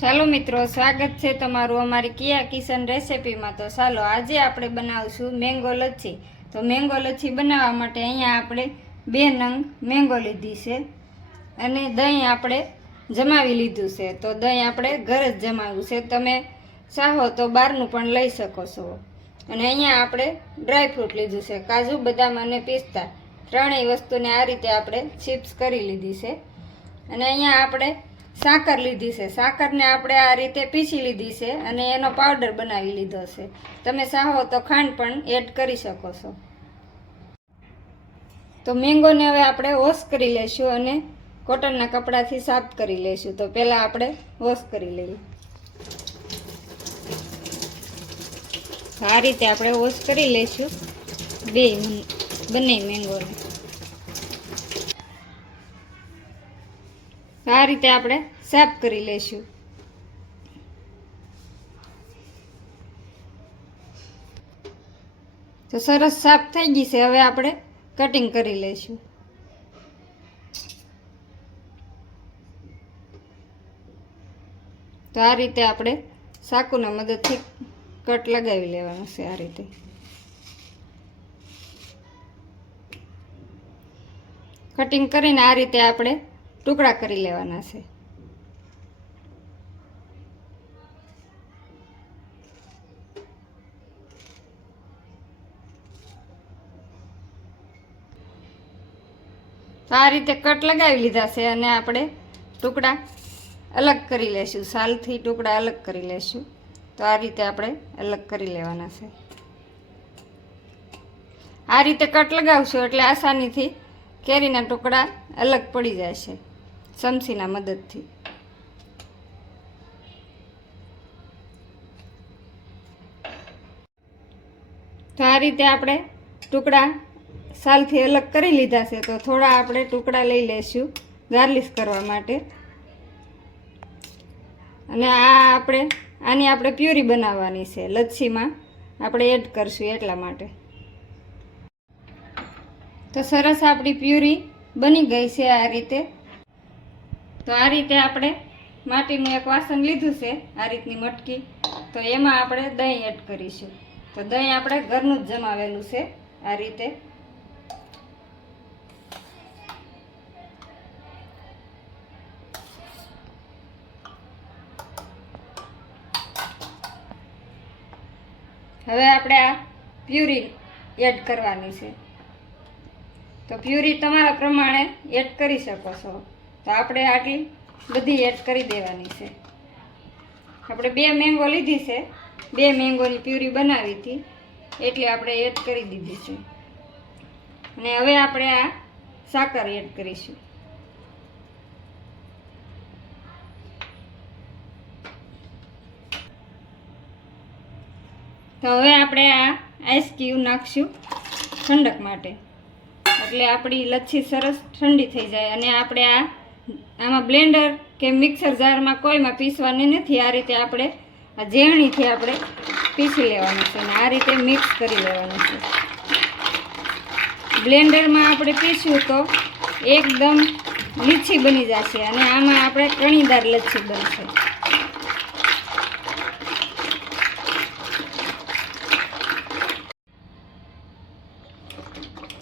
ચાલો મિત્રો, સ્વાગત છે તમારું અમારી કિયા કિચન રેસિપીમાં। તો ચાલો આજે આપણે બનાવશું મેંગો લચ્છી। તો મેંગો લચ્છી બનાવવા માટે અહીંયા આપણે 2 નંગ મેંગો લીધી છે અને દહીં આપણે જમાવી લીધું છે। તો દહીં આપણે ઘરે જ જમાવ્યું છે, તમે ચાહો તો બહારનું પણ લઈ શકો છો। અને અહીંયા આપણે ડ્રાયફ્રૂટ લીધું છે, કાજુ, બદામ અને પિસ્તા, ત્રણેય વસ્તુને આ રીતે આપણે ચિપ્સ કરી લીધી છે। અને અહીંયા આપણે સાકર લીધી છે, સાકરને આપણે આ રીતે પીસી લીધી છે અને એનો પાવડર બનાવી લીધો છે। તમે ચાહો તો ખાંડ પણ એડ કરી શકો છો। તો મેંગોને હવે આપણે વોશ કરી લઈશું અને કોટનના કપડાથી સાફ કરી લઈશું। તો પહેલાં આપણે વોશ કરી લઈએ। આ રીતે આપણે વોશ કરી લઈશું બંને મેંગોને। આ રીતે આપણે સાફ કરી લઈશું। તો સરસ સાફ થઈ ગઈ છે, હવે આપણે કટિંગ કરી લઈશું। તો આ રીતે આપણે ચાકુના મદદથી કટ લગાવી લેવાનું છે। આ રીતે કટિંગ કરીને આ રીતે આપણે ટુકડા કરી લેવાના છે। તો આ રીતે કટ લગાવી લીધા છે અને આપણે ટુકડા અલગ કરી લેશું, સાલથી ટુકડા અલગ કરી લેશું। તો આ રીતે આપણે અલગ કરી લેવાના છે। આ રીતે કટ લગાવશું એટલે આસાનીથી કેરીના ટુકડા અલગ પડી જશે ચમચીના મદદથી। તો આ રીતે આપણે ટુકડા સાલથી અલગ કરી લીધા છે। તો થોડા આપણે ટુકડા લઈ લઈશું ગાર્લિશ કરવા માટે। અને આની આપણે પ્યુરી બનાવવાની છે, લચ્છીમાં આપણે એડ કરશું એટલા માટે। તો સરસ આપણી પ્યુરી બની ગઈ છે આ રીતે। તો આ રીતે આપણે માટીનું એક વાસણ લીધું છે, આ રીતની મટકી। તો એમાં આપણે દહીં એડ કરીશું। તો દહીં આપણે ઘરનું જ જમાવેલું છે આ રીતે। હવે આપણે આ પ્યુરી એડ કરવાની છે। તો પ્યુરી તમારા પ્રમાણે એડ કરી શકો છો। તો આપણે આટલી બધી એડ કરી દેવાની છે। આપણે 2 મેંગો લીધી છે, 2 મેંગોની પ્યુરી બનાવી હતી એટલે આપણે એડ કરી દીધી છે। અને હવે આપણે આ સાકર એડ કરીશું। તો હવે આપણે આ આઈસ ક્યુબ નાખશું ઠંડક માટે, એટલે આપણી લચ્છી સરસ ઠંડી થઈ જાય। અને આપણે આમાં બ્લેન્ડર કે મિક્સર જારમાં કોઈમાં પીસવાની નથી, આ રીતે આપણે આ ઝેરણીથી આપણે પીસી લેવાનું છે અને આ રીતે મિક્સ કરી લેવાનું છે। બ્લેન્ડરમાં આપણે પીસ્યું તો એકદમ લીચી બની જશે અને આમાં આપણે કણીદાર લચ્છી બનશે।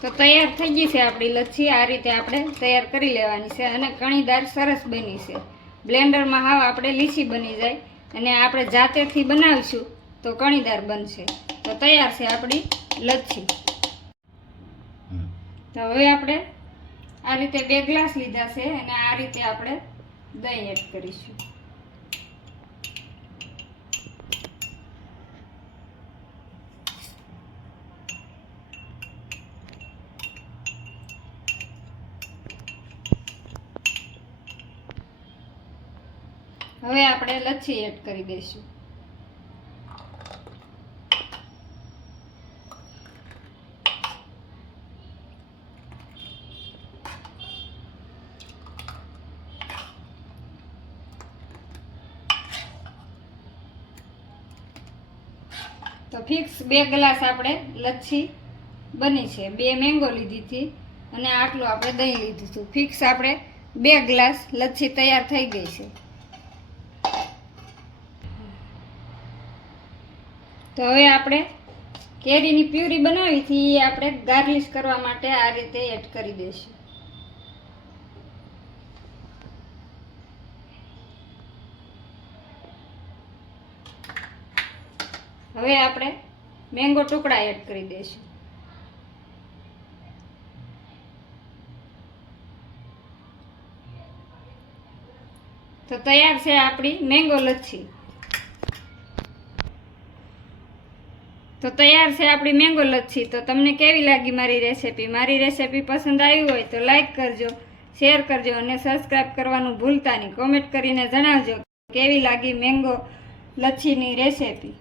તો તૈયાર થઈ ગઈ છે આપણી લચ્છી, આ રીતે આપણે તૈયાર કરી લેવાની છે અને કણીદાર સરસ બની છે। બ્લેન્ડરમાં હાવ આપણે લીચી બની જાય અને આપણે જાતેથી બનાવીશું તો કણીદાર બનશે। તો તૈયાર છે આપણી લચ્છી। તો હવે આપણે આ રીતે 2 ગ્લાસ લીધા છે અને આ રીતે આપણે દહીં એડ કરીશું। હવે આપણે લચ્છી એડ કરી દઈશું। તો ફિક્સ 2 ગ્લાસ આપણે લચ્છી બની છે। 2 મેંગો લીધી હતી અને આટલું આપણે દહીં લીધું હતું। ફિક્સ આપણે 2 ગ્લાસ લચ્છી તૈયાર થઈ ગઈ છે। તો હવે આપણે કેરીની પ્યુરી બનાવી હતી એ આપણે ગાર્નિશ કરવા માટે આ રીતે એડ કરી દઈશું. હવે આપણે મેંગો ટુકડા એડ કરી દઈશું. તો તૈયાર છે આપણી મેંગો લચ્છી. તો તમને કેવી લાગી મારી રેસીપી? મારી રેસીપી પસંદ આવી હોય તો લાઈક કરજો, શેર કરજો અને સબસ્ક્રાઈબ કરવાનું ભૂલતા નહીં. કોમેન્ટ કરીને જણાવજો કેવી લાગી મેંગો લચ્છીની રેસીપી.